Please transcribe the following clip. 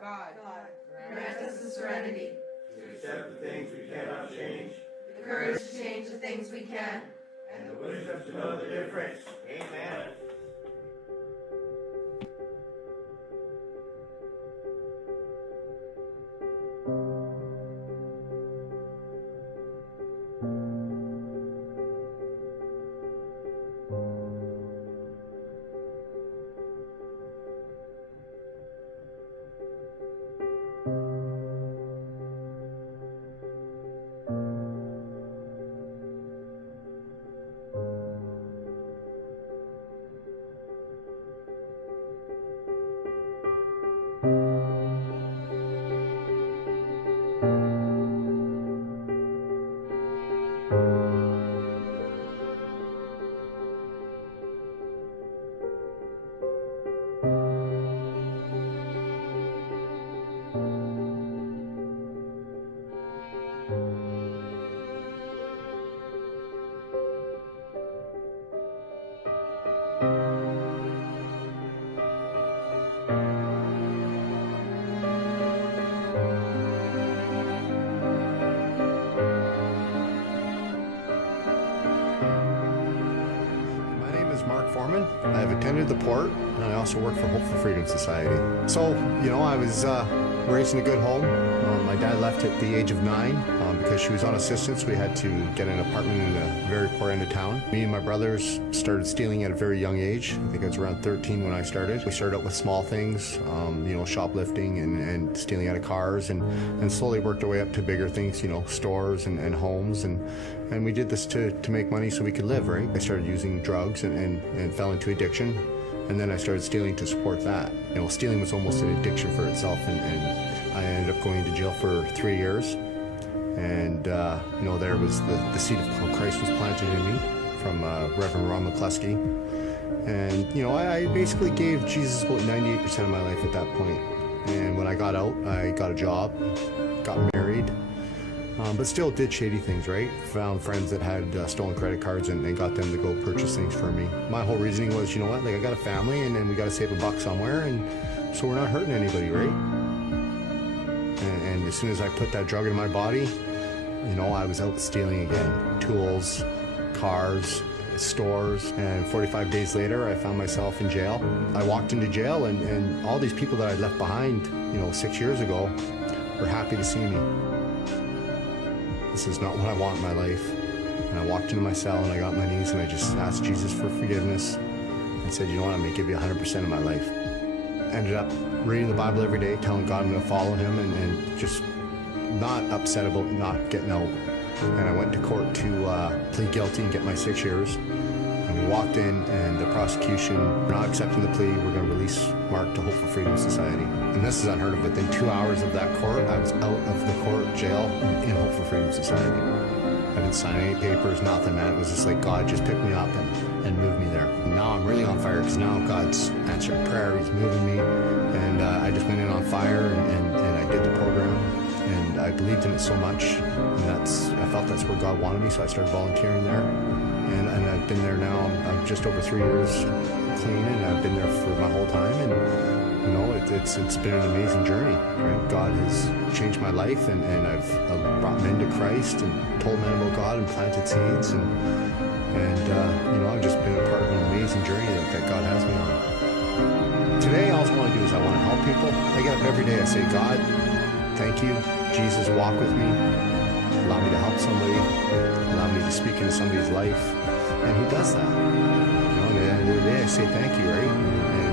God, grant us the serenity to accept the things we cannot change, the courage to change the things we can, and the wisdom to know the difference. Amen. I've attended the port, and I also work for Hope for Freedom Society. So, I was raised in a good home. My dad left at the age of 9 because she was on assistance. We had to get an apartment in a very poor end of town. Me and my brothers started stealing at a very young age. I think I was around 13 when I started. We started out with small things, shoplifting and stealing out of cars, and slowly worked our way up to bigger things, stores and homes. And we did this to make money so we could live, right? I started using drugs and fell into addiction. And then I started stealing to support that. Stealing was almost an addiction for itself, and I ended up going to jail for 3 years. And, there was the seed of Christ was planted in me from Reverend Ron McCluskey. And, I basically gave Jesus about 98% of my life at that point. And when I got out, I got a job, got married, but still did shady things, right? Found friends that had stolen credit cards and got them to go purchase things for me. My whole reasoning was, I got a family and then we got to save $1 somewhere, and so we're not hurting anybody, right? And as soon as I put that drug in my body, I was out stealing again. Tools, cars, stores, and 45 days later, I found myself in jail. I walked into jail, and all these people that I'd left behind, 6 years ago, were happy to see me. This is not what I want in my life. And I walked into my cell and I got on my knees and I just asked Jesus for forgiveness and said, I'm going to give you 100% of my life. Ended up reading the Bible every day, telling God I'm going to follow him, and just not upset about not getting out. And I went to court to plead guilty and get my 6 years. And we walked in, and the prosecution, not accepting the plea, we're going to release Mark to Hope for Freedom Society. And this is unheard of. Within 2 hours of that court, I was out of the court, jail, in Hope for Freedom Society. I didn't sign any papers, nothing, man. It was just like God just picked me up and moved me there. And now I'm really on fire, because now God's answered prayer. He's moving me. And I just went in on fire, and I did the program. And I believed in it so much, and I felt that's where God wanted me, so I started volunteering there. And I've been there now. I'm just over 3 years clean, and I've been there for my whole time. And it's been an amazing journey. Right? God has changed my life, and I've brought men to Christ and told men about God and planted seeds, and I've just been a part of an amazing journey that God has me on. Today, all I want to do is I want to help people. I get up every day. I say, God, thank you. Jesus, walk with me. Allow me to help somebody. Allow me to speak into somebody's life. And he does that. At the end of the day, I say thank you, right? And